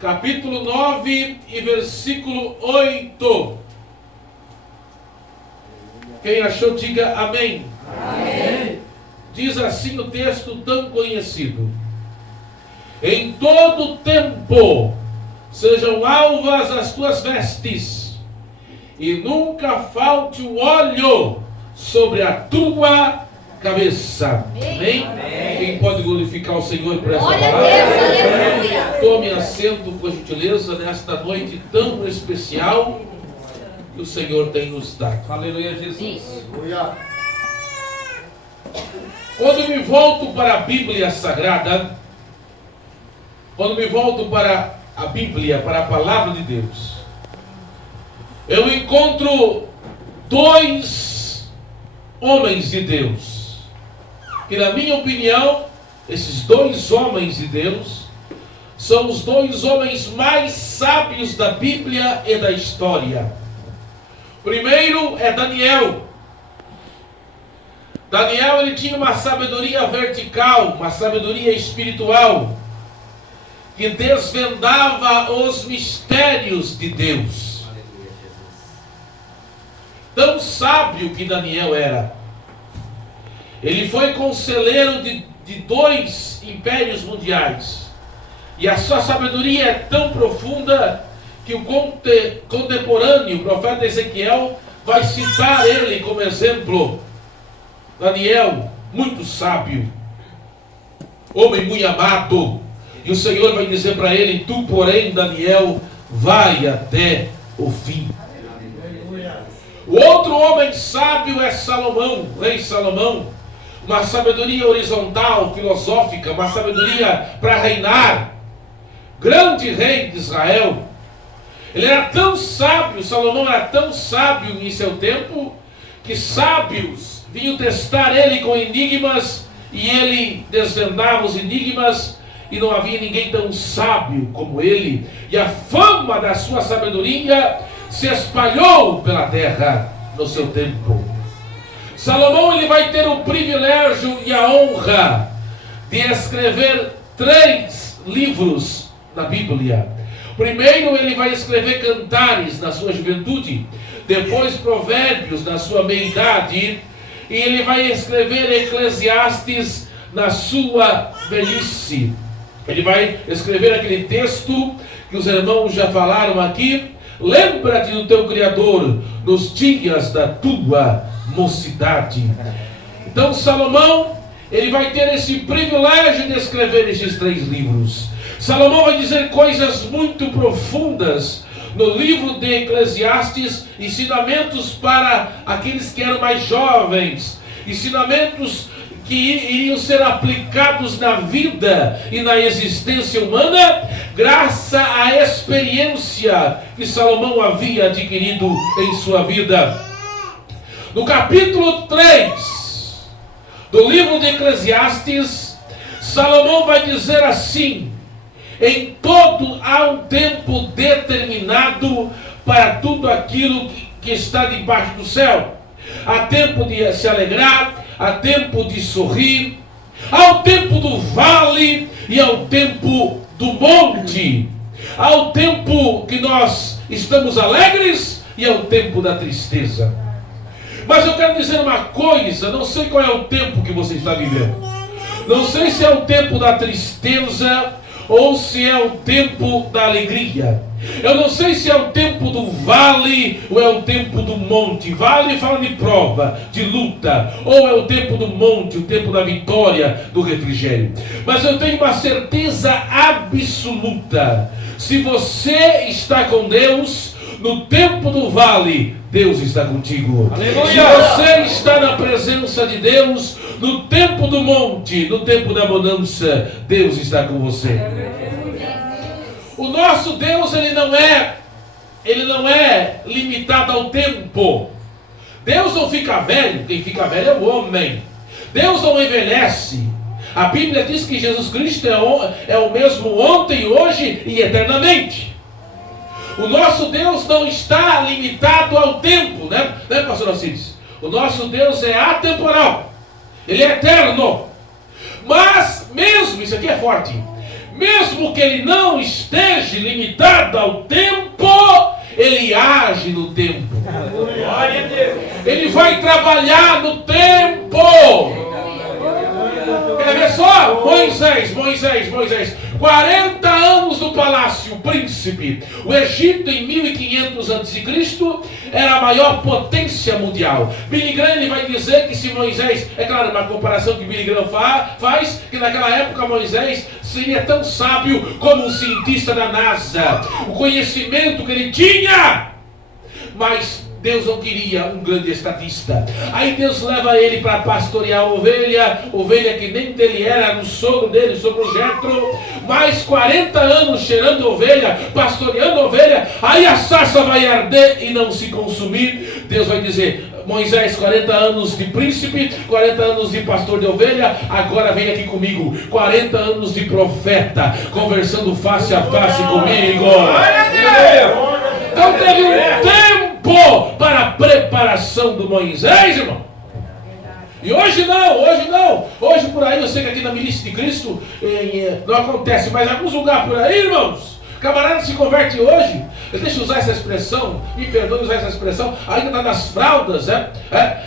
capítulo 9 e versículo 8. Quem achou, diga amém. Amém. Diz assim o texto tão conhecido: em todo tempo sejam alvas as tuas vestes, e nunca falte o óleo sobre a tua cabeça. Amém? Amém. Quem pode glorificar o Senhor por essa Glória a palavra? Deus, aleluia. Tome assento, por gentileza, nesta noite tão especial que o Senhor tem nos dado. Aleluia, Jesus. Quando me volto para a Bíblia Sagrada, quando me volto para a Bíblia, para a Palavra de Deus, eu encontro dois homens de Deus, que na minha opinião, esses dois homens de Deus, são os dois homens mais sábios da Bíblia e da história. Primeiro é Daniel. Daniel, ele tinha uma sabedoria vertical, uma sabedoria espiritual, que desvendava os mistérios de Deus. Tão sábio que Daniel era. Ele foi conselheiro de dois impérios mundiais. E a sua sabedoria é tão profunda que o contemporâneo, o profeta Ezequiel, vai citar ele como exemplo. Daniel, muito sábio, homem muito amado. E o Senhor vai dizer para ele: tu, porém, Daniel, vai até o fim. O outro homem sábio é Salomão, rei Salomão. Uma sabedoria horizontal, filosófica, uma sabedoria para reinar. Grande rei de Israel. Ele era tão sábio, Salomão era tão sábio em seu tempo, que sábios vinham testar ele com enigmas, e ele desvendava os enigmas, e não havia ninguém tão sábio como ele. E a fama da sua sabedoria se espalhou pela terra no seu tempo. Salomão, ele vai ter o privilégio e a honra de escrever 3 livros na Bíblia. Primeiro, ele vai escrever Cantares na sua juventude, depois Provérbios na sua meia-idade, e ele vai escrever Eclesiastes na sua velhice. Ele vai escrever aquele texto que os irmãos já falaram aqui: lembra-te do teu Criador nos dias da tua mocidade. Então Salomão, ele vai ter esse privilégio de escrever esses 3 livros. Salomão vai dizer coisas muito profundas no livro de Eclesiastes, ensinamentos para aqueles que eram mais jovens, ensinamentos que iriam ser aplicados na vida e na existência humana, graças à experiência que Salomão havia adquirido em sua vida. No capítulo 3 do livro de Eclesiastes, Salomão vai dizer assim: em todo há um tempo determinado para tudo aquilo que está debaixo do céu. Há tempo de se alegrar, há tempo de sorrir, há o tempo do vale e há o tempo do monte. Há o tempo que nós estamos alegres e há o tempo da tristeza. Mas eu quero dizer uma coisa: não sei qual é o tempo que você está vivendo. Não sei se é o tempo da tristeza ou se é o tempo da alegria. Eu não sei se é o tempo do vale ou é o tempo do monte. Vale fala de prova, de luta. Ou é o tempo do monte, o tempo da vitória, do refrigério. Mas eu tenho uma certeza absoluta: se você está com Deus, no tempo do vale, Deus está contigo. Aleluia. Se você está na presença de Deus, no tempo do monte, no tempo da bonança, Deus está com você. O nosso Deus, ele não é limitado ao tempo. Deus não fica velho, quem fica velho é o homem. Deus não envelhece. A Bíblia diz que Jesus Cristo é o mesmo ontem, hoje e eternamente. O nosso Deus não está limitado ao tempo, né pastor Alcides? O nosso Deus é atemporal. Ele é eterno. Mas mesmo, isso aqui é forte, mesmo que ele não esteja limitado ao tempo, ele age no tempo. Glória a Deus. Ele vai trabalhar no tempo. Quer ver só? Moisés. 40 anos no palácio, príncipe. O Egito em 1500 a.C. era a maior potência mundial. Billy Graham ele vai dizer que se Moisés, é claro, uma comparação que Billy Graham faz, que naquela época Moisés seria tão sábio como um cientista da NASA. O conhecimento que ele tinha, mas Deus não queria um grande estadista. Aí Deus leva ele para pastorear a ovelha que nem dele era no sogro dele, o sogro Jetro. Mais 40 anos cheirando ovelha, pastoreando ovelha. Aí a sarça vai arder e não se consumir. Deus vai dizer: Moisés, 40 anos de príncipe, 40 anos de pastor de ovelha, agora vem aqui comigo. 40 anos de profeta, conversando face a face comigo. Então teve um tempo para a preparação do Moisés, irmão. E hoje não. Hoje por aí, eu sei que aqui na Milícia de Cristo não acontece, mas em alguns lugares por aí, irmãos, camarada se converte hoje. Deixa eu usar essa expressão, me perdoe usar essa expressão, ainda está nas fraldas,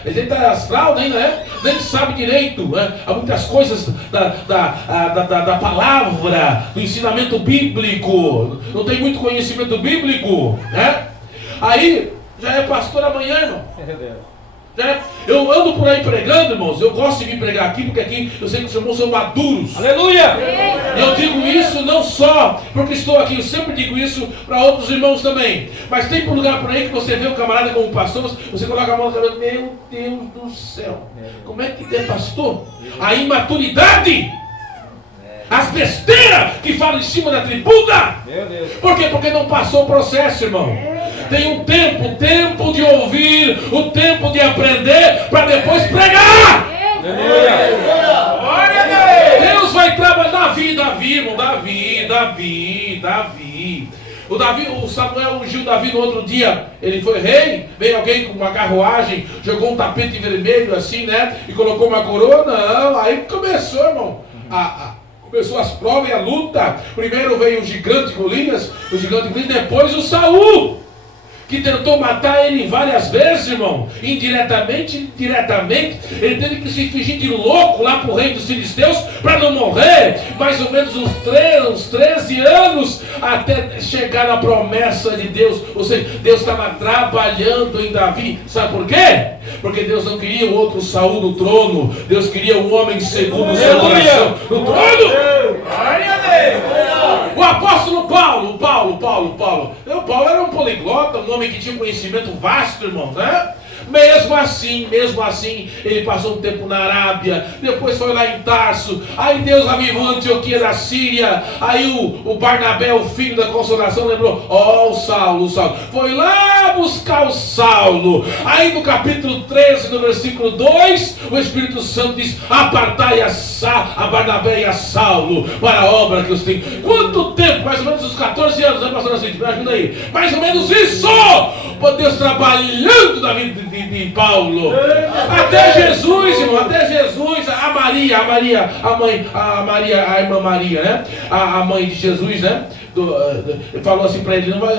ele está nas fraldas ainda, nem sabe direito, há muitas coisas da palavra, do ensinamento bíblico, não tem muito conhecimento bíblico, aí já é pastor amanhã, irmão. Eu ando por aí pregando, irmãos. Eu gosto de vir pregar aqui, porque aqui eu sei que os irmãos são maduros. Aleluia! E eu digo isso não só porque estou aqui, eu sempre digo isso para outros irmãos também. Mas tem um lugar por aí que você vê o camarada como pastor, você coloca a mão no cabelo, meu Deus do céu, como é que é pastor? A imaturidade, as besteiras que falam em cima da tribuna. Meu Deus. Por quê? Porque não passou o processo, irmão. Tem um tempo, o tempo de ouvir, o tempo de aprender, para depois pregar. Deus vai trabalhar Davi, irmão, Davi. O Samuel ungiu Davi no outro dia. Ele foi rei, veio alguém com uma carruagem, jogou um tapete vermelho assim, né? E colocou uma coroa. Não, aí começou, irmão, começou as provas e a luta. Primeiro veio o gigante Golias, depois o Saul, que tentou matar ele várias vezes, irmão, indiretamente, ele teve que se fingir de louco lá para o rei dos filisteus, para não morrer, mais ou menos uns 13 anos, até chegar na promessa de Deus. Ou seja, Deus estava trabalhando em Davi, sabe por quê? Porque Deus não queria o outro Saul no trono, Deus queria um homem segundo o seu coração no trono. O apóstolo Paulo era um poliglota, um homem que tinha um conhecimento vasto, irmãos, né? Mesmo assim, ele passou um tempo na Arábia, depois foi lá em Tarso, aí Deus avivou Antioquia da Síria, aí o Barnabé, o filho da consolação, lembrou, o Saulo, foi lá buscar o Saulo, aí no capítulo 13, no versículo 2, o Espírito Santo diz, apartai a Barnabé e a Saulo para a obra que os tem. Quanto tempo? Mais ou menos uns 14 anos, né, pastor Cid? Me ajuda aí. Mais ou menos isso! Por Deus trabalhando na vida de Paulo. Até Jesus, irmão, a irmã Maria, né? A mãe de Jesus, né? Falou assim para ele, não vai,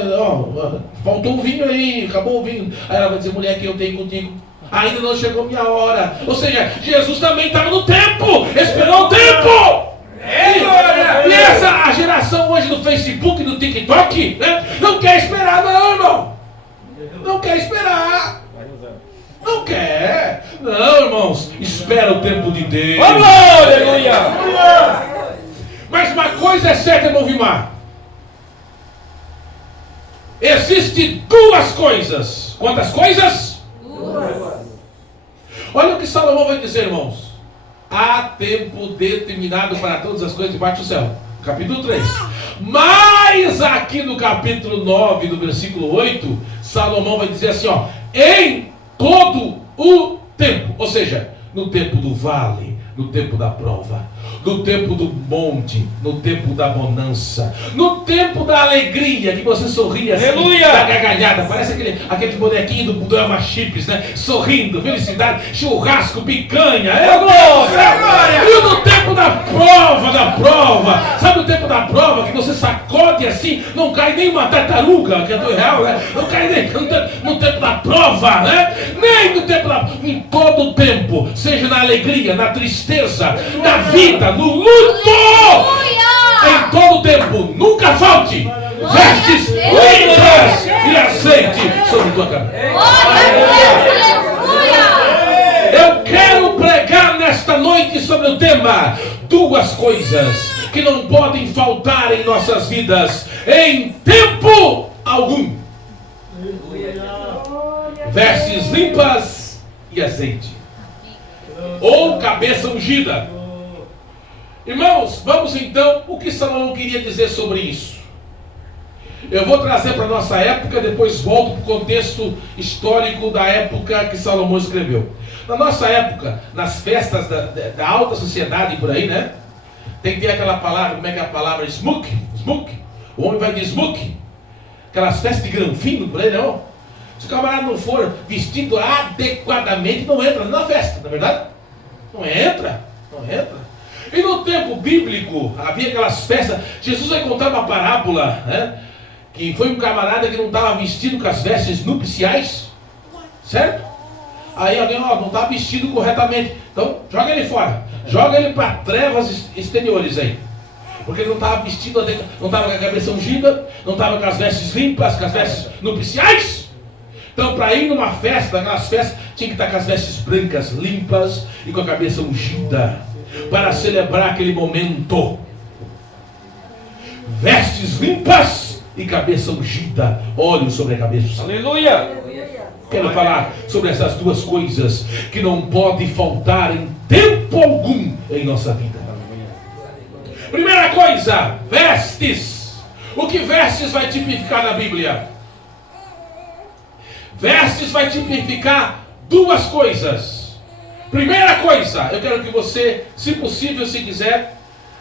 faltou um vinho aí, acabou o vinho. Aí ela vai dizer, mulher, que eu tenho contigo, ainda não chegou minha hora. Ou seja, Jesus também estava no tempo, esperou o tempo. E essa a geração hoje do Facebook, do TikTok, né? Não quer esperar, não, irmão. Não quer esperar. Não quer. Não, irmãos. Espera o tempo de Deus. Vamos, aleluia. Mas uma coisa é certa, irmão Vimar. Existem duas coisas. Quantas coisas? Duas. Olha o que Salomão vai dizer, irmãos. Há tempo determinado para todas as coisas debaixo do céu. Capítulo 3. Mas aqui no capítulo 9, do versículo 8, Salomão vai dizer assim, em todo o tempo. Ou seja, no tempo do vale, no tempo da prova, no tempo do monte, no tempo da bonança, no tempo da alegria, que você sorria assim, aleluia, da gargalhada, parece aquele bonequinho do Elma Chips, né? Sorrindo, felicidade, churrasco, picanha, e no tempo tempo da prova. Sabe o tempo da prova que você sacode assim, não cai nem uma tartaruga, que é R$2, né? Não cai nem no tempo da prova, né? Nem no tempo da... Em todo o tempo, seja na alegria, na tristeza, na vida, no luto. Em todo o tempo, nunca falte vestes limpas e azeite sobre tua cabeça. Eu quero pregar nesta noite sobre o tema: duas coisas que não podem faltar em nossas vidas em tempo algum: vestes limpas e azeite, ou cabeça ungida. Irmãos, vamos então, o que Salomão queria dizer sobre isso? Eu vou trazer para a nossa época, depois volto para o contexto histórico da época que Salomão escreveu. Na nossa época, nas festas da alta sociedade por aí, né? Tem que ter aquela palavra, como é que é a palavra? Smoke. O homem vai de smoke. Aquelas festas de granfino por aí, não? Se o camarada não for vestido adequadamente, não entra na festa, não é verdade? Não entra. E no tempo bíblico, havia aquelas festas. Jesus vai contar uma parábola, né? Que foi um camarada que não estava vestido com as vestes nupciais, certo? Aí alguém, não está vestido corretamente, então joga ele fora, joga ele para trevas exteriores aí, porque ele não estava vestido, não estava com a cabeça ungida, não estava com as vestes limpas, com as vestes nupciais. Então, para ir numa festa, aquelas festas, tinha que estar com as vestes brancas, limpas e com a cabeça ungida, para celebrar aquele momento. Vestes limpas e cabeça ungida, óleo sobre a cabeça. Aleluia! Quero falar sobre essas duas coisas que não podem faltar em tempo algum em nossa vida. Primeira coisa, vestes. O que vestes vai tipificar na Bíblia? Vestes vai tipificar duas coisas. Primeira coisa, eu quero que você, se possível, se quiser,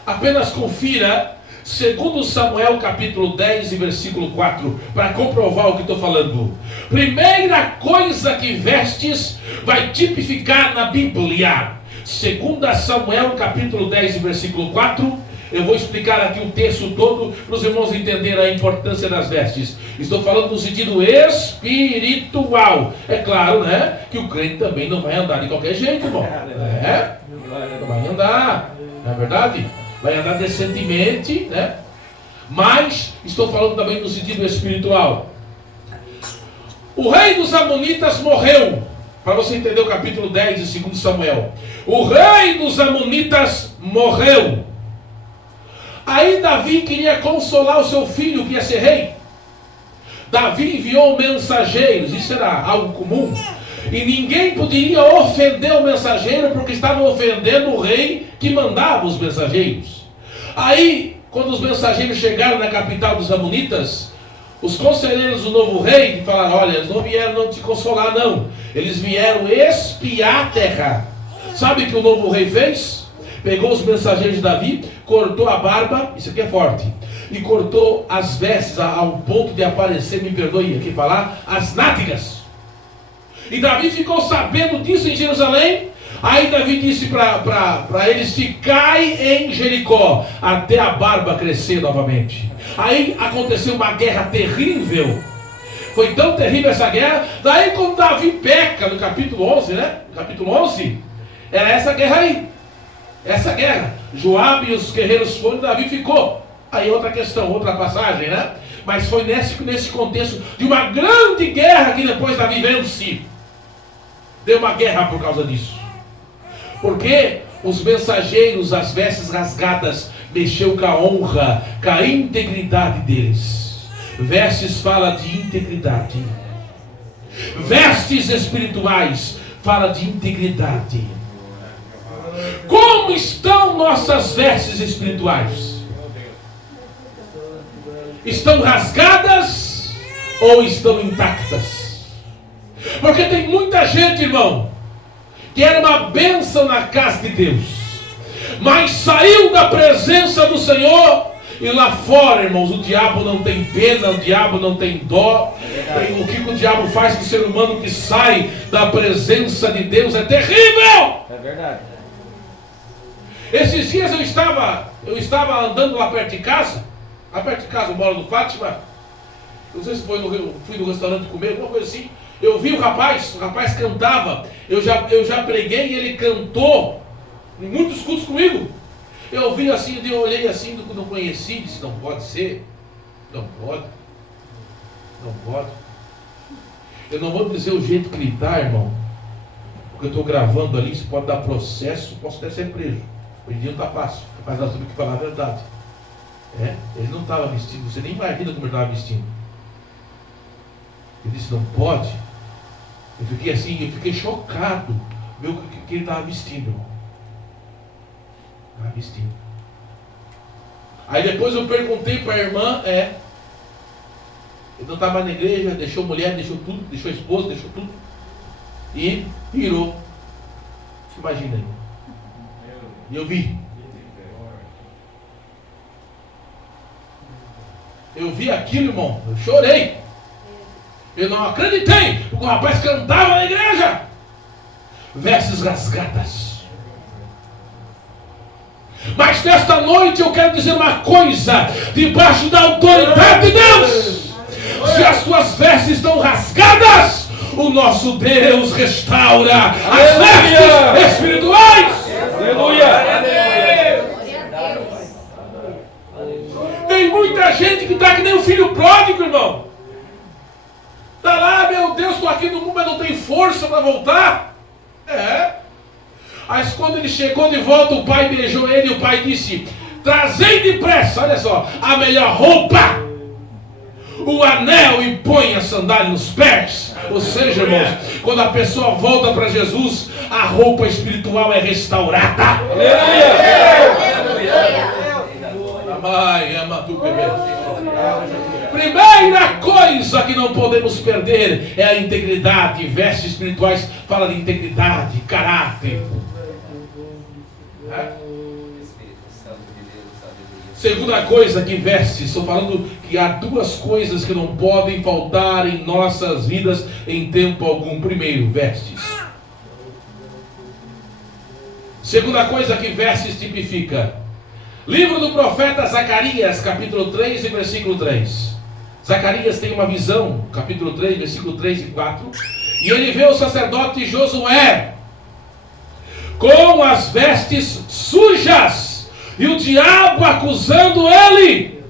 apenas confira 2 Samuel capítulo 10 e versículo 4, para comprovar o que estou falando. Primeira coisa que vestes vai tipificar na Bíblia. 2 Samuel capítulo 10 e versículo 4. Eu vou explicar aqui o texto todo para os irmãos entenderem a importância das vestes. Estou falando no sentido espiritual. É claro, né, que o crente também não vai andar de qualquer jeito, irmão. Não vai andar, não é verdade? Vai andar decentemente, né? Mas estou falando também no sentido espiritual. O rei dos Amonitas morreu. Para você entender o capítulo 10 de 2 Samuel. O rei dos Amonitas morreu. Aí Davi queria consolar o seu filho que ia ser rei. Davi enviou mensageiros. Isso era algo comum. E ninguém poderia ofender o mensageiro, porque estava ofendendo o rei que mandava os mensageiros. Aí, quando os mensageiros chegaram na capital dos Amonitas, os conselheiros do novo rei falaram: olha, eles não vieram não te consolar, não. Eles vieram espiar a terra. Sabe o que o novo rei fez? Pegou os mensageiros de Davi, cortou a barba, isso aqui é forte, e cortou as vestes ao ponto de aparecer, me perdoe aqui falar, as nádegas. E Davi ficou sabendo disso em Jerusalém. Aí Davi disse para eles: ficai em Jericó até a barba crescer novamente. Aí aconteceu uma guerra terrível. Foi tão terrível essa guerra. Daí quando Davi peca, no capítulo 11, né? No capítulo 11, era essa guerra aí. Essa guerra. Joabe e os guerreiros foram, Davi ficou. Aí outra questão, outra passagem, né? Mas foi nesse contexto de uma grande guerra que depois Davi vence. Deu uma guerra por causa disso. Porque os mensageiros, as vestes rasgadas, mexeu com a honra, com a integridade deles. Vestes fala de integridade. Vestes espirituais fala de integridade. Como estão nossas vestes espirituais? Estão rasgadas ou estão intactas? Porque tem muita gente, irmão, que era uma bênção na casa de Deus, mas saiu da presença do Senhor, e lá fora, irmãos, o diabo não tem pena, o diabo não tem dó. O que o diabo faz com o ser humano que sai da presença de Deus é terrível. É verdade. Esses dias eu estava andando lá perto de casa. Lá perto de casa, eu moro no Fátima. Não sei se fui no restaurante comer, alguma coisa assim. Eu vi o rapaz cantava. Eu já preguei e ele cantou em muitos cultos comigo. Eu vi assim, eu olhei assim, não conheci, disse, não pode ser. Não pode. Não pode. Eu não vou dizer o jeito que ele está, irmão. Porque eu estou gravando ali, isso pode dar processo, posso até ser preso. Hoje em dia não está fácil, mas nós temos que falar a verdade. Ele não estava vestindo, você nem imagina como ele estava vestindo. Ele disse, não pode. Eu fiquei assim, eu fiquei chocado ver o que ele estava vestindo, irmão. Estava vestindo. Aí depois eu perguntei para a irmã, ele não estava mais na igreja, deixou mulher, deixou tudo, deixou a esposa, deixou tudo. E virou. Imagina aí. E eu vi. Eu vi aquilo, irmão. Eu chorei. Eu não acreditei. Porque o rapaz cantava na igreja. Vestes rasgadas. Mas nesta noite eu quero dizer uma coisa. Debaixo da autoridade de Deus. Se as tuas vestes estão rasgadas, o nosso Deus restaura as vestes espirituais. Aleluia. Tem muita gente que está que nem um filho pródigo, irmão. Está lá, meu Deus, estou aqui no mundo, mas não tem força para voltar. Mas quando ele chegou de volta, o pai beijou ele e o pai disse, trazei depressa, olha só, a melhor roupa, o anel e põe a sandália nos pés. Ou seja, irmãos, quando a pessoa volta para Jesus, a roupa espiritual é restaurada. Primeira coisa que não podemos perder é a integridade. Vestes espirituais fala de integridade, caráter. Segunda coisa que veste, estou falando que há duas coisas que não podem faltar em nossas vidas em tempo algum. Primeiro, vestes. Segunda coisa que vestes tipifica. Livro do profeta Zacarias, capítulo 3 e versículo 3. Zacarias tem uma visão, capítulo 3, versículo 3 e 4. E ele vê o sacerdote Josué com as vestes sujas. E o diabo acusando ele.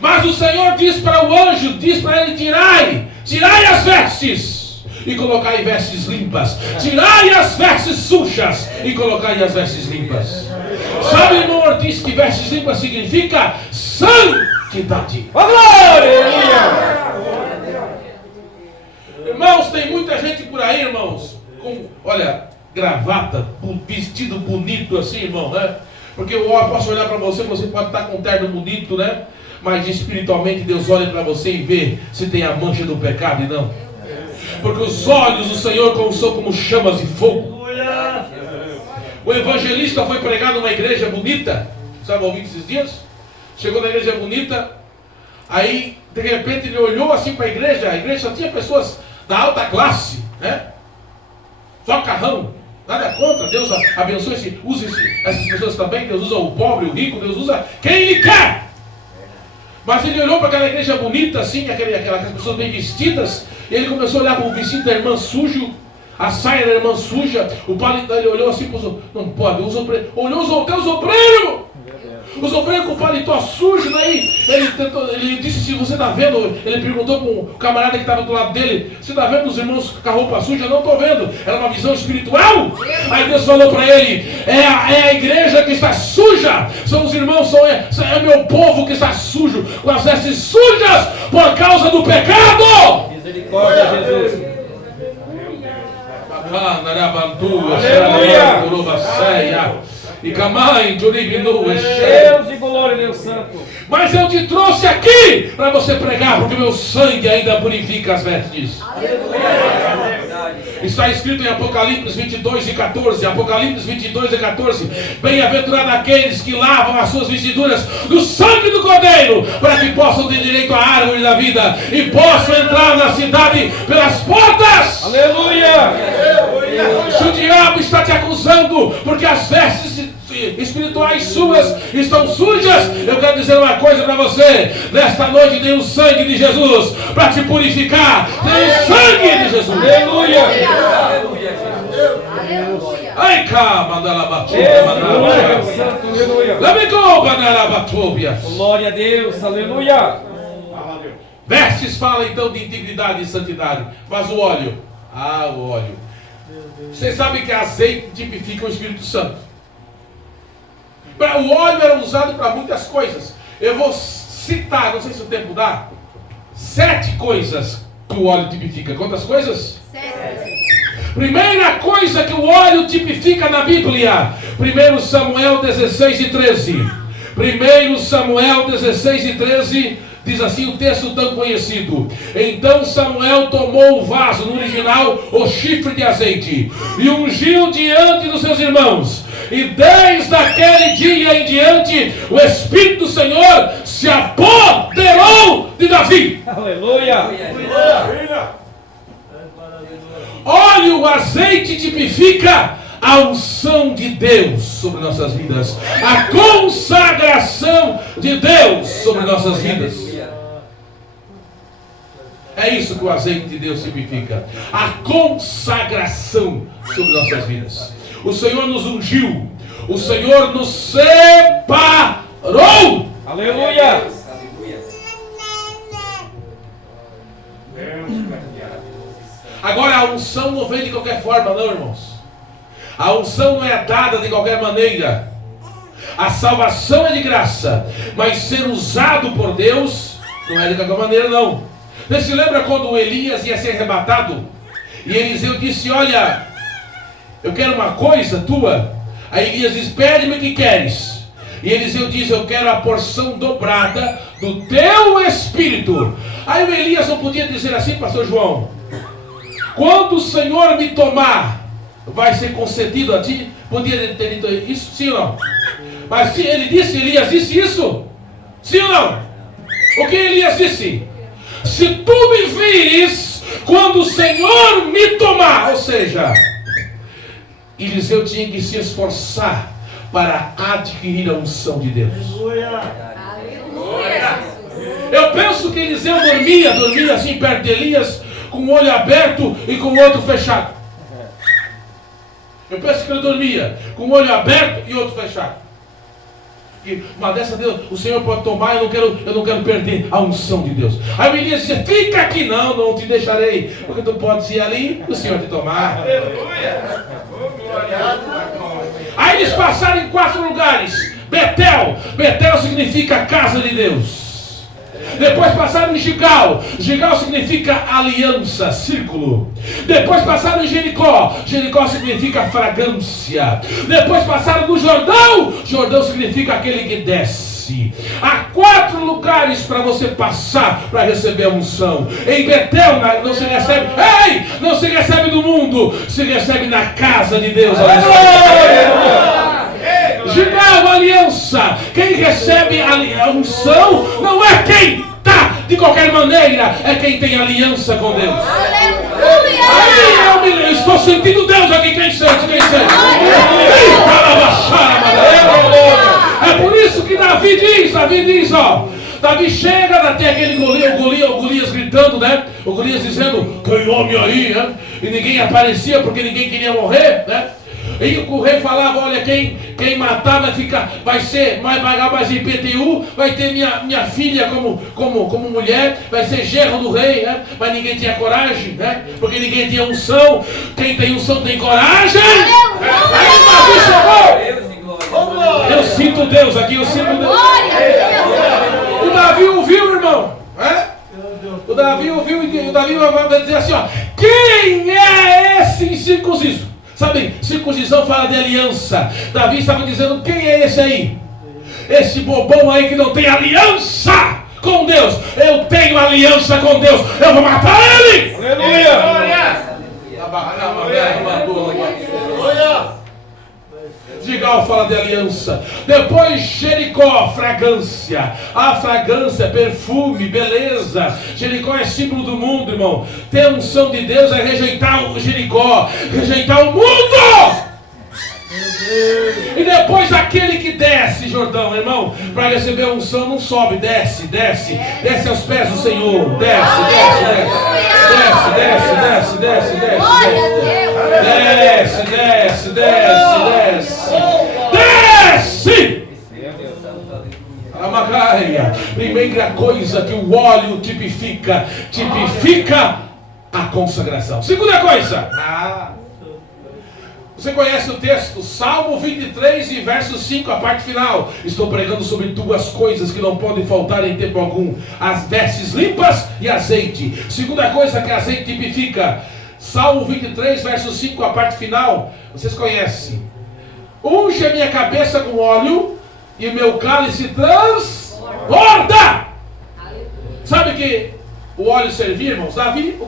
Mas o Senhor diz para o anjo, diz para ele, tirai as vestes e colocai vestes limpas. Tirai as vestes sujas e colocai as vestes limpas. Sabe, irmão Ortiz, que vestes limpas significa santidade. Irmãos, tem muita gente por aí, irmãos, com, gravata, vestido bonito assim, irmão, né? Porque eu posso olhar para você pode estar com um terno bonito, né? Mas espiritualmente Deus olha para você e vê se tem a mancha do pecado e não. Porque os olhos do Senhor são como chamas de fogo. O evangelista foi pregar numa igreja bonita. Sabe, ouvindo esses dias? Chegou na igreja bonita. Aí, de repente, ele olhou assim para a igreja só tinha pessoas da alta classe, né? Só carrão. Nada contra, Deus abençoe, usa essas pessoas também. Deus usa o pobre, o rico, Deus usa quem Ele quer. Mas ele olhou para aquela igreja bonita assim, aquelas pessoas bem vestidas, e ele começou a olhar para o vestido da irmã sujo, a saia da irmã suja, o paletó, ele olhou assim, não pode, olhou até os obreiros. Os obreiros com o paletó sujo, daí ele disse, se você está vendo, ele perguntou para um camarada que estava do lado dele, você está vendo os irmãos com a roupa suja? Não estou vendo, era uma visão espiritual. Aí Deus falou para ele, é a igreja que está suja, são os irmãos, é meu povo que está sujo, com as vestes sujas por causa do pecado. Misericórdia, Jesus. Aleluia. E Deus de glória, Deus santo. Mas eu te trouxe aqui para você pregar, porque o meu sangue ainda purifica as vestes. Está escrito em Apocalipse 22 e 14. Apocalipse 22 e 14. Bem-aventurados aqueles que lavam as suas vestiduras no sangue do Cordeiro, para que possam ter direito à árvore da vida e possam entrar na cidade pelas portas. Aleluia! Se o diabo está te acusando porque as vestes espirituais suas estão sujas, eu quero dizer uma coisa para você: nesta noite tem o sangue de Jesus para te purificar. Tem o sangue de Jesus. Aleluia! Ai, calma, Aleluia, Santo, aleluia. Glória a Deus, aleluia. Vestes fala então de integridade e santidade, mas o óleo, o óleo. Vocês sabem que azeite tipifica o Espírito Santo. O óleo era usado para muitas coisas. Eu vou citar, não sei se o tempo dá, 7 coisas que o óleo tipifica. Quantas coisas? 7. Primeira coisa que o óleo tipifica na Bíblia, 1 Samuel 16 e 13. 1 Samuel 16 e 13 diz assim o texto tão conhecido: então Samuel tomou o vaso, no original o chifre de azeite, e ungiu diante dos seus irmãos. E desde aquele dia em diante, o Espírito do Senhor se apoderou de Davi. Aleluia! Óleo, o azeite tipifica a unção de Deus sobre nossas vidas, a consagração de Deus sobre nossas vidas. É isso que o azeite de Deus significa, a consagração sobre nossas vidas. O Senhor nos ungiu, o Senhor nos separou. Aleluia! Agora a unção não vem de qualquer forma, não, irmãos. A unção não é dada de qualquer maneira. A salvação é de graça, mas ser usado por Deus não é de qualquer maneira, não. Você se lembra quando Elias ia ser arrebatado? E Eliseu disse: olha, eu quero uma coisa tua. Aí Elias diz: pede-me o que queres. E Eliseu diz: eu quero a porção dobrada do teu espírito. Aí o Elias não podia dizer assim, pastor João: quando o Senhor me tomar, vai ser concedido a ti? Podia ter dito isso, sim ou não? Mas se ele disse, Elias disse isso? Sim ou não? O que Elias disse? Se tu me vires quando o Senhor me tomar. Ou seja, Eliseu tinha que se esforçar para adquirir a unção de Deus. Aleluia. Eu penso que Eliseu dormia assim perto de Elias, com o olho aberto e com o outro fechado. Eu penso que ele dormia com o olho aberto e outro fechado. E uma dessa Deus, o Senhor pode tomar, eu não quero perder a unção de Deus. Aí o Elias disse: fica aqui, não te deixarei, porque tu podes ir ali e o Senhor te tomar. Aleluia. Aí eles passaram em 4 lugares. Betel significa casa de Deus. Depois passaram em Gigal significa aliança, círculo. Depois passaram em Jericó significa fragrância. Depois passaram no Jordão significa aquele que desce. Há 4 lugares para você passar para receber a unção. Em Betel não se recebe, não se recebe do mundo, se recebe na casa de Deus. Gigal, aliança. Quem recebe a unção não é quem está de qualquer maneira, é quem tem aliança com Deus. Aleluia! Eu estou sentindo Deus aqui. Quem sente? É por isso que Davi diz, Davi chega, tem aquele Golias gritando, né? O Golias dizendo: tem homem aí, né? E ninguém aparecia porque ninguém queria morrer, né? E o rei falava: olha, quem matar vai pagar mais IPTU, vai ter minha filha como mulher, vai ser genro do rei, né? Mas ninguém tinha coragem, né? Porque ninguém tinha unção. Quem tem unção tem coragem. Aí Davi chegou. Eu sinto Deus aqui, eu sinto Deus. O Davi ouviu, irmão. O Davi ouviu e o Davi vai dizer assim: quem é esse incircunciso? Sabe, circuncisão fala de aliança. Davi estava dizendo: quem é esse aí? Esse bobão aí que não tem aliança com Deus. Eu tenho aliança com Deus, eu vou matar ele. Aleluia! Diga, fala de aliança. Depois Jericó, fragrância. A fragrância, perfume, beleza. Jericó é símbolo do mundo, irmão. Ter a unção de Deus é rejeitar o Jericó, rejeitar o mundo. E depois aquele que desce, Jordão, irmão, para receber a unção não sobe, desce aos pés do Senhor, desce. Primeira coisa que o óleo tipifica a consagração. Segunda coisa, você conhece o texto, Salmo 23 e verso 5, a parte final. Estou pregando sobre duas coisas que não podem faltar em tempo algum: as vestes limpas e azeite. Segunda coisa que azeite tipifica, Salmo 23, verso 5, a parte final. Vocês conhecem: unge a minha cabeça com óleo e o meu cálice transborda. Sabe que o óleo servia, irmãos? Davi,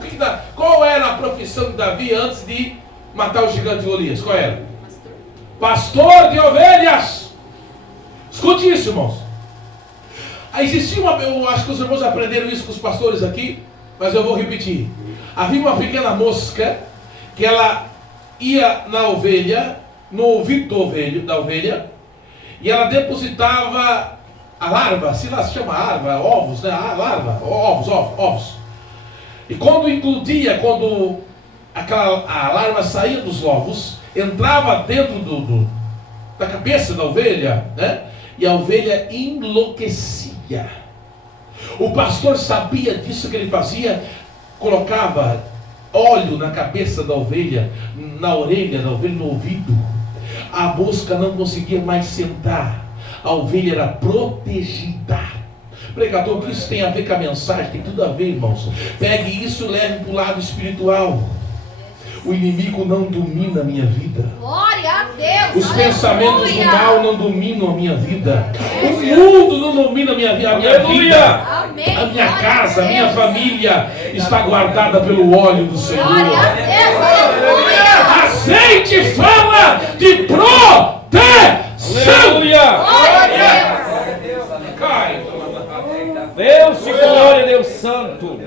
qual era a profissão de Davi antes de matar o gigante Golias? Qual era? Pastor de ovelhas. Escute isso, irmãos. Existia eu acho que os irmãos aprenderam isso com os pastores aqui, mas eu vou repetir. Havia uma pequena mosca que ela ia na ovelha, no ouvido da ovelha, e ela depositava a larva, se chama larva, ovos, né? Ovos. E quando a larva saía dos ovos, entrava dentro da cabeça da ovelha, né? E a ovelha enlouquecia. O pastor sabia disso, que ele fazia, colocava óleo na cabeça da ovelha, na orelha da ovelha, no ouvido. A mosca não conseguia mais sentar, a ovelha era protegida. Pregador, o que isso tem a ver com a mensagem? Tem tudo a ver, irmãos. Pegue isso e leve para o lado espiritual. O inimigo não domina a minha vida. Glória a Deus. Os pensamentos do mal não dominam a minha vida. O mundo não domina a minha vida. Amém. A minha casa, a minha família está guardada pelo óleo do Senhor. Glória a Deus. Aleluia. Azeite fala de proteção. Aleluia. Glória a Deus. Cai. Deus de glória, Deus santo.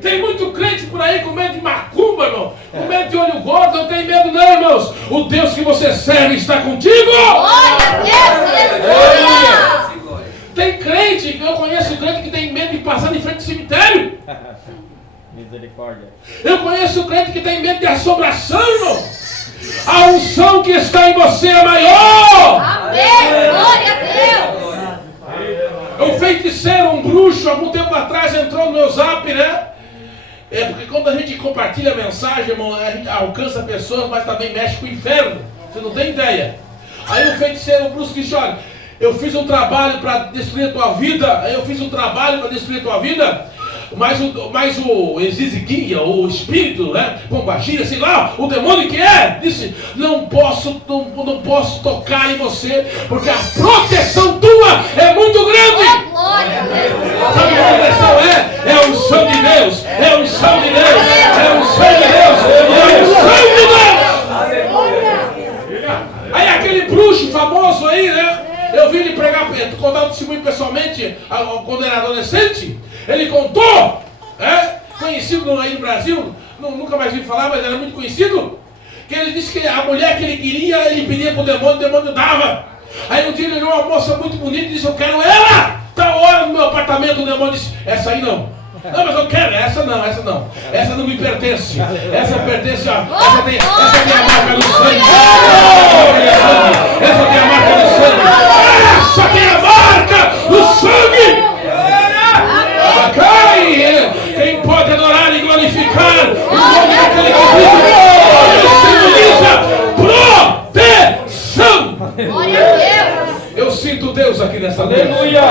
Tem muito crente por aí com medo de macumba, irmão. Com medo de olho gordo. Não tem medo não, irmãos. O Deus que você serve está contigo. Glória a Deus. Aleluia. Tem crente, eu conheço crente que tem medo de passar de frente do cemitério. Misericórdia. Eu conheço crente que tem medo de assombração, irmão. A unção que está em você é maior. Amém. Glória a Deus. Um feiticeiro, um bruxo, algum tempo atrás entrou no meu zap, né? É porque quando a gente compartilha a mensagem, irmão, a gente alcança pessoas, mas também mexe com o inferno. Você não tem ideia. Aí o feiticeiro, o bruxo, disse: olha, eu fiz um trabalho para destruir a tua vida. Mas o exiguia, o espírito, né? Pombagira, sei lá, o demônio que é, disse: não posso tocar em você, porque a proteção tua é muito grande. Glória a Deus. Sabe o que a proteção é? É a unção de Deus. É a unção de Deus. É a unção de Deus. É a unção de Deus. Aí aquele bruxo famoso aí, né? Eu vi ele pregar, contar o testemunho pessoalmente, quando era adolescente. Ele contou, conhecido aí no Brasil, nunca mais vi falar, mas era muito conhecido, que ele disse que a mulher que ele queria, ele pedia para o demônio dava. Aí um dia ele viu uma moça muito bonita e disse: eu quero ela, tá hora no meu apartamento. O demônio disse: essa aí não. Não, mas eu quero, essa não. Essa não me pertence. Essa pertence a. Essa tem a marca do sangue. Essa tem a marca do sangue. Essa tem a marca do sangue. Quem pode adorar e glorificar o nome daquele que proteção. Glória a Deus. Eu sinto Deus aqui nessa noite. Aleluia.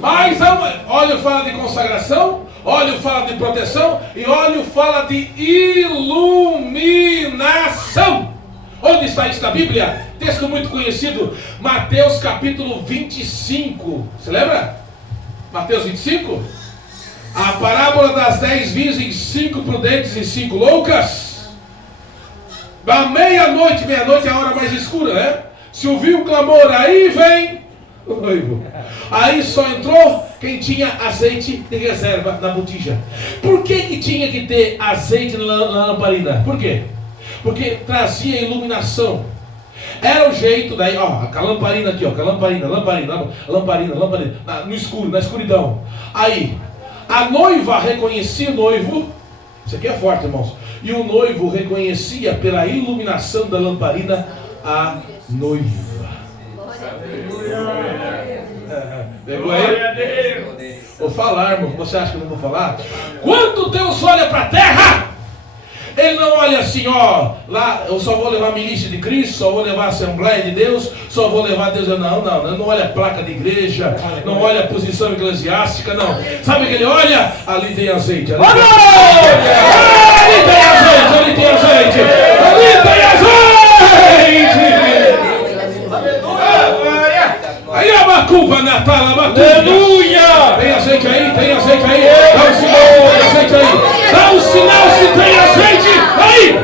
Mas óleo fala de consagração, óleo fala de proteção e óleo fala de iluminação. Onde está isso na Bíblia? Texto muito conhecido, Mateus capítulo 25. Você lembra? Mateus 25? A parábola das 10 virgens, 5 prudentes e 5 loucas. À meia-noite é a hora mais escura, né? Se ouviu o clamor, aí vem o noivo. Aí só entrou quem tinha azeite de reserva na botija. Por que tinha que ter azeite na lamparina? Por quê? Porque trazia iluminação. Era o jeito daí, ó, a lamparina aqui, ó, a lamparina, no escuro, na escuridão. Aí, a noiva reconhecia o noivo. Isso aqui é forte, irmãos. E o noivo reconhecia pela iluminação da lamparina a noiva. Pegou aí? Vou falar, irmão. Você acha que eu não vou falar? Quando Deus olha para a terra, Ele não olha assim, ó, lá eu só vou levar a milícia de Cristo, só vou levar a Assembleia de Deus, só vou levar Deus. Não, não olha a placa de igreja, não olha a posição eclesiástica, não. Sabe o que Ele olha? Ali tem azeite. Ali tem azeite, ali tem azeite. Ali tem azeite. Aí a macumba, Natal, a macumba. Aleluia! Tem azeite aí, tem azeite aí. Dá um sinal, tem azeite aí. Dá um sinal se tem azeite aí.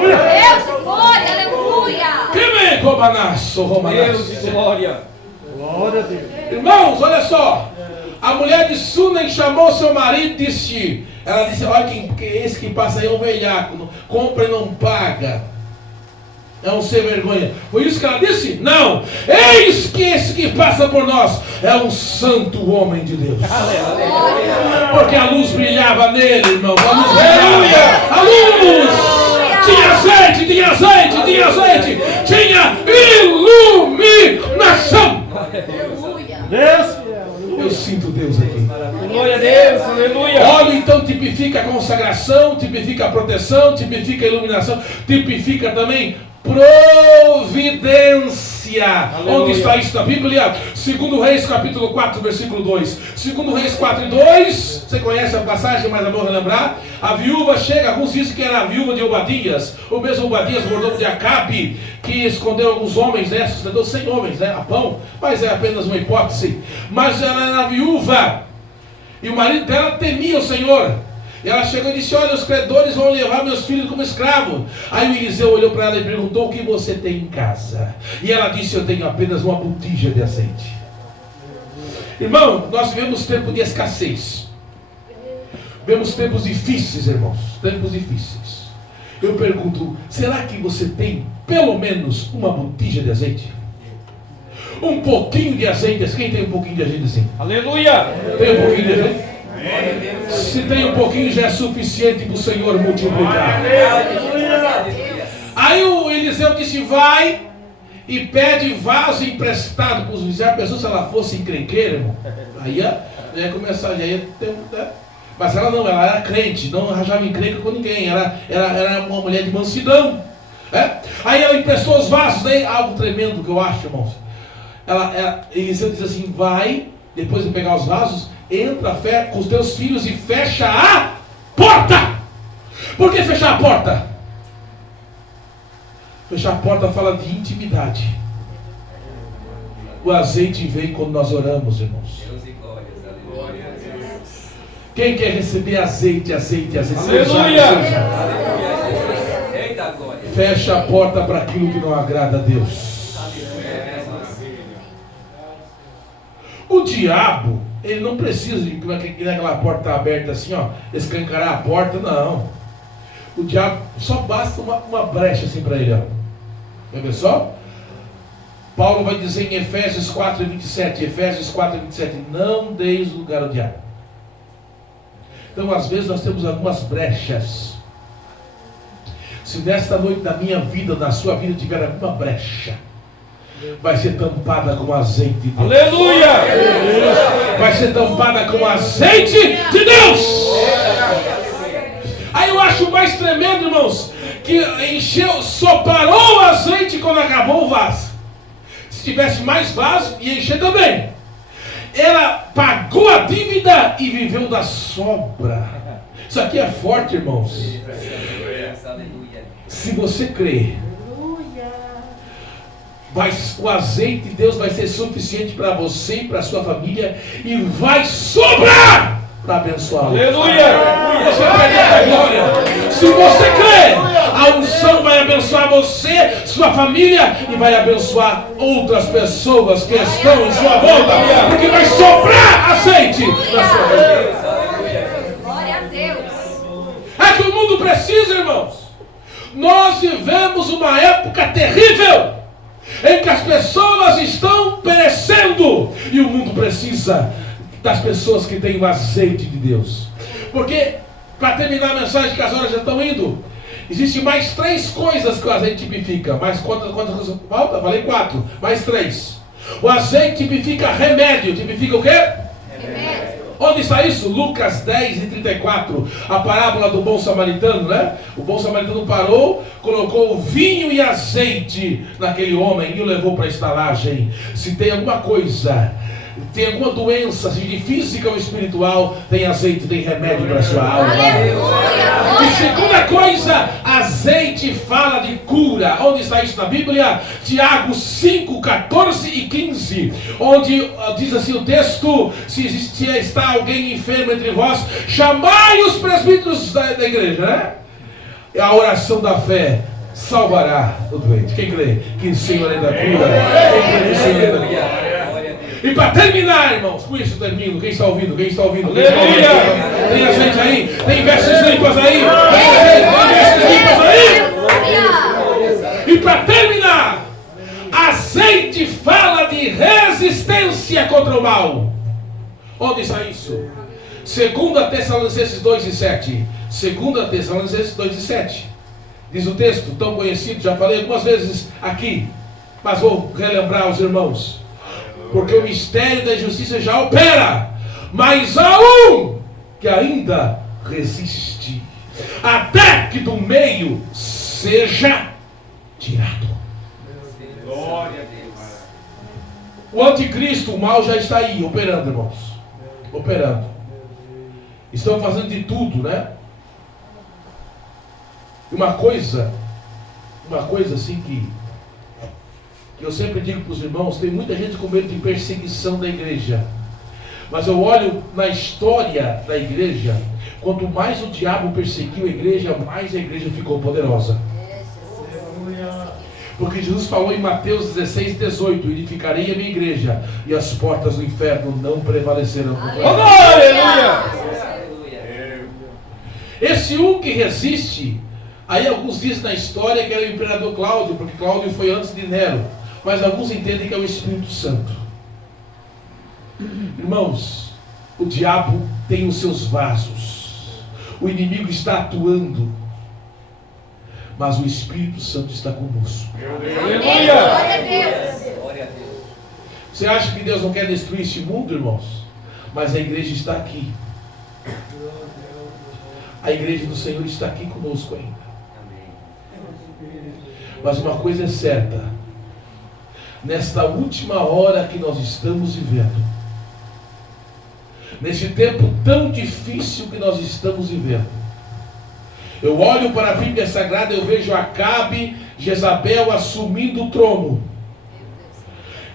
Deus, glória, aleluia. Que vem, Cobanaço, Deus de glória. Irmãos, olha só. A mulher de Sunem chamou seu marido e disse: ela disse, olha que esse que passa aí é um velhaco, compra e não paga. É um sem vergonha. Foi isso que ela disse? Não. Eis que esse que passa por nós é um santo homem de Deus. Porque a luz brilhava nele, irmão. A luz brilhava. A luz. Tinha azeite, tinha azeite, tinha azeite. Tinha iluminação. Deus. Eu sinto Deus aqui. Glória a Deus, aleluia. Óleo então tipifica a consagração, tipifica a proteção, tipifica a iluminação, tipifica também providência. Aleluia. Onde está isso na Bíblia? 2 Reis capítulo 4, versículo 2. 2 Reis 4 e 2. Você conhece a passagem, mas é bom relembrar. A viúva chega, alguns dizem que era a viúva de Obadias, o mesmo Obadias, mordomo de Acabe, que escondeu alguns homens, né? Sustentou 100 homens, né? A pão, mas é apenas uma hipótese. Mas ela era viúva, e o marido dela temia o Senhor. E ela chegou e disse: olha, os credores vão levar meus filhos como escravo. Aí o Eliseu olhou para ela e perguntou: o que você tem em casa? E ela disse: eu tenho apenas uma botija de azeite. Irmão, nós vivemos tempo de escassez. Vivemos tempos difíceis, irmãos. Tempos difíceis. Eu pergunto: será que você tem pelo menos uma botija de azeite? Um pouquinho de azeite. Quem tem um pouquinho de azeite assim? Aleluia! Tem um pouquinho de azeite? Se tem um pouquinho já é suficiente para o Senhor multiplicar. Aí o Eliseu disse: vai e pede vaso emprestado para os vizinhos. A pessoa, se ela fosse encrenqueira, irmão, aí ia começar, mas ela não, ela era crente, não arranjava encrenca com ninguém, era uma mulher de mansidão. Aí ela emprestou os vasos, daí algo tremendo que eu acho, irmãos. Eliseu diz assim: vai, depois de pegar os vasos, entra com os teus filhos e fecha a porta. Por que fechar a porta? Fechar a porta fala de intimidade. O azeite vem quando nós oramos, irmãos. Quem quer receber azeite? Aleluia! Fecha a porta para aquilo que não agrada a Deus. O diabo, ele não precisa de aquela porta aberta assim, ó, escancarar a porta, não. O diabo só basta uma brecha assim para ele, ó. Quer ver só? Paulo vai dizer em Efésios 4, 27, Efésios 4, 27, não deis lugar ao diabo. Então, às vezes, nós temos algumas brechas. Se nesta noite da minha vida, na sua vida, tiver alguma brecha, vai ser tampada com azeite de Deus. Aleluia! Vai ser tampada com azeite de Deus. Aí eu acho mais tremendo, irmãos, que encheu, só parou o azeite quando acabou o vaso. Se tivesse mais vaso, ia encher também. Ela pagou a dívida e viveu da sobra. Isso aqui é forte, irmãos. Se você crer, o azeite de Deus vai ser suficiente para você e para a sua família, e vai sobrar para abençoar outros. Aleluia! Você vai ter a glória. Se você crê, a unção vai abençoar você, sua família e vai abençoar outras pessoas que estão em sua volta, porque vai soprar azeite na sua vida. Glória a Deus. É que o mundo precisa, irmãos. Nós vivemos uma época terrível em que as pessoas estão perecendo e o mundo precisa das pessoas que têm o azeite de Deus. Porque, para terminar a mensagem, que as horas já estão indo, existem mais 3 coisas que o azeite tipifica. Mais quantas falta? Falei 4. Mais 3. O azeite tipifica remédio. Tipifica o quê? Remédio. Onde está isso? Lucas 10:34. A parábola do bom samaritano, né? O bom samaritano parou, colocou vinho e azeite naquele homem e o levou para a estalagem. Se tem alguma coisa, tem alguma doença, seja física ou espiritual, tem azeite, tem remédio para a sua alma. Aleluia. E segunda coisa, azeite fala de cura. Onde está isso na Bíblia? Tiago 5, 14 e 15. Onde diz assim o texto: se está alguém enfermo entre vós, chamai os presbíteros da igreja, né? A oração da fé salvará o doente. Quem crê que o Senhor é da cura? Quem crê que o Senhor é da cura? E para terminar, irmãos, com isso eu termino. Quem está ouvindo? Quem está ouvindo? Quem está ouvindo? Tem azeite aí? Tem vestes limpas aí? Tem vestes limpas aí? E para terminar, azeite fala de resistência contra o mal. Onde está isso? 2 Tessalonicenses 2:7. 2 Tessalonicenses 2:7. Diz o texto, tão conhecido, já falei algumas vezes aqui, mas vou relembrar aos irmãos. Porque o mistério da justiça já opera, mas há um que ainda resiste, até que do meio seja tirado. Glória a Deus. O anticristo, o mal já está aí, operando, irmãos. Operando. Estão fazendo de tudo, né? E uma coisa assim que eu sempre digo para os irmãos, tem muita gente com medo de perseguição da igreja. Mas eu olho na história da igreja, quanto mais o diabo perseguiu a igreja, mais a igreja ficou poderosa. Porque Jesus falou em Mateus 16:18, edificarei a minha igreja, e as portas do inferno não prevalecerão contra ela. Aleluia! Esse um que resiste, aí alguns dizem na história que era o imperador Cláudio, porque Cláudio foi antes de Nero. Mas alguns entendem que é o Espírito Santo. Irmãos, o diabo tem os seus vasos. O inimigo está atuando. Mas o Espírito Santo está conosco. Glória a Deus. Você acha que Deus não quer destruir este mundo, irmãos? Mas a igreja está aqui. A igreja do Senhor está aqui conosco ainda. Mas uma coisa é certa. Nesta última hora que nós estamos vivendo, neste tempo tão difícil que nós estamos vivendo, eu olho para a Bíblia Sagrada e eu vejo Acabe, Jezabel assumindo o trono.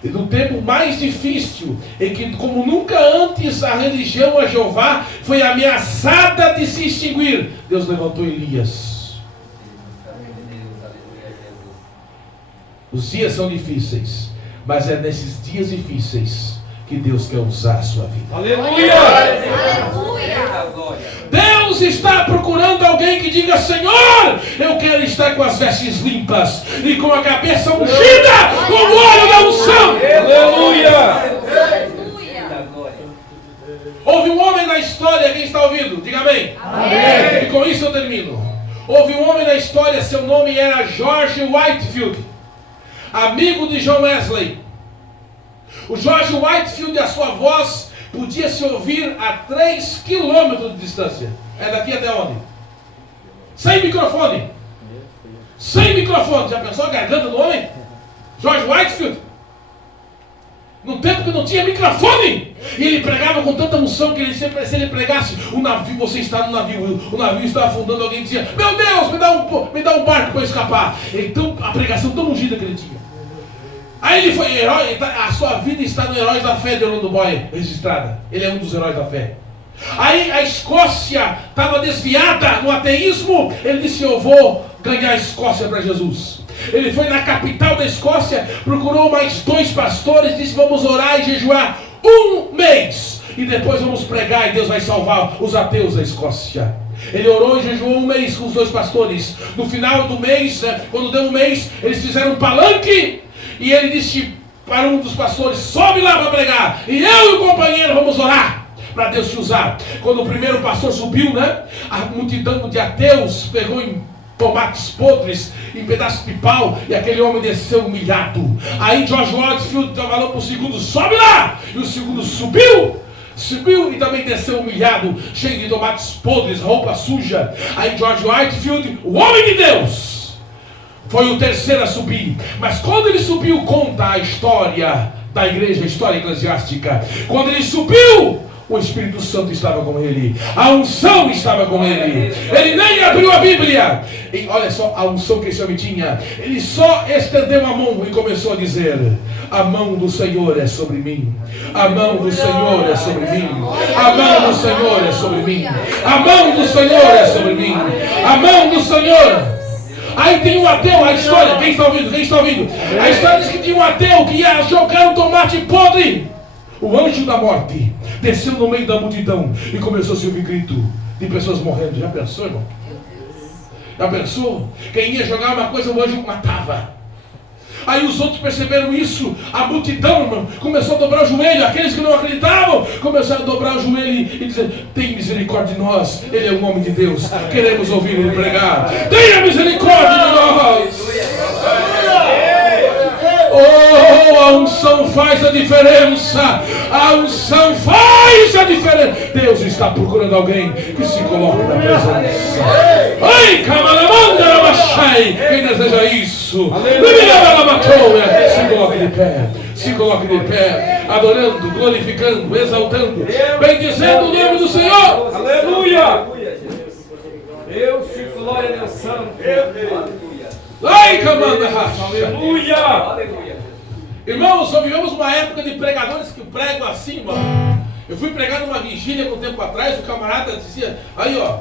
E no tempo mais difícil, em que como nunca antes a religião a Jeová foi ameaçada de se extinguir, Deus levantou Elias. Os dias são difíceis, mas é nesses dias difíceis que Deus quer usar a sua vida. Aleluia! Aleluia. Deus está procurando alguém que diga: Senhor, eu quero estar com as vestes limpas e com a cabeça ungida com o óleo da unção. Aleluia. Houve um homem na história, quem está ouvindo? Diga amém. Amém. E com isso eu termino. Houve um homem na história, seu nome era George Whitefield, amigo de John Wesley. O George Whitefield, a sua voz podia se ouvir a 3 quilômetros de distância. É daqui até onde? Sem microfone. Sem microfone. Já pensou a garganta do homem? George Whitefield. Num tempo que não tinha microfone. E ele pregava com tanta unção que ele sempre, se ele pregasse, o navio, você está no navio, o navio está afundando, alguém dizia: meu Deus, me dá um barco para eu escapar. Então, a pregação tão ungida que ele tinha. Aí ele foi herói, a sua vida está no Heróis da Fé de Orlando Boy registrada. Ele é um dos heróis da fé. Aí a Escócia estava desviada no ateísmo. Ele disse: eu vou ganhar a Escócia para Jesus. Ele foi na capital da Escócia, procurou mais 2 pastores, disse: vamos orar e jejuar 1 mês, e depois vamos pregar e Deus vai salvar os ateus da Escócia. Ele orou e jejuou 1 mês com os 2 pastores. No final do mês, quando deu 1 mês, eles fizeram um palanque, e ele disse para um dos pastores: sobe lá para pregar, e eu e o companheiro vamos orar para Deus te usar. Quando o primeiro pastor subiu, a multidão de ateus pegou em tomates podres, em pedaços de pau, e aquele homem desceu humilhado. Aí George Whitefield falou para o segundo: sobe lá, e o segundo subiu e também desceu humilhado, cheio de tomates podres, roupa suja. Aí George Whitefield, o homem de Deus, foi o terceiro a subir. Mas quando ele subiu, conta a história da igreja, a história eclesiástica, quando ele subiu, o Espírito Santo estava com ele, a unção estava com ele. Ele nem abriu a Bíblia, e olha só a unção que esse homem tinha. Ele só estendeu a mão e começou a dizer: a mão do Senhor é sobre mim, a mão do Senhor é sobre mim, a mão do Senhor é sobre mim, a mão do Senhor é sobre mim, a mão do Senhor. Aí tem um ateu, a história, quem está ouvindo? A história diz que tinha um ateu que ia jogar um tomate podre. O anjo da morte desceu no meio da multidão e começou a se ouvir grito de pessoas morrendo. Já pensou, irmão? Já pensou? Quem ia jogar uma coisa, o anjo matava. Aí os outros perceberam isso. A multidão, irmão, começou a dobrar o joelho. Aqueles que não acreditavam começaram a dobrar o joelho e dizer: tem misericórdia de nós, ele é um homem de Deus, queremos ouvir ele pregar. Tenha misericórdia de nós. Oh, a unção faz a diferença. A unção faz a diferença. Deus está procurando alguém que se coloque na presença. Ai, camalamanda, machai. Quem deseja isso? Se coloque de pé. Se coloque de pé, adorando, glorificando, exaltando, bendizendo o nome do Senhor. Aleluia. Deus te glória, Deus santo. Ai, camanda, aleluia. Irmãos, nós vivemos uma época de pregadores que pregam assim, irmão. Eu fui pregar numa vigília um tempo atrás, o camarada dizia: aí ó,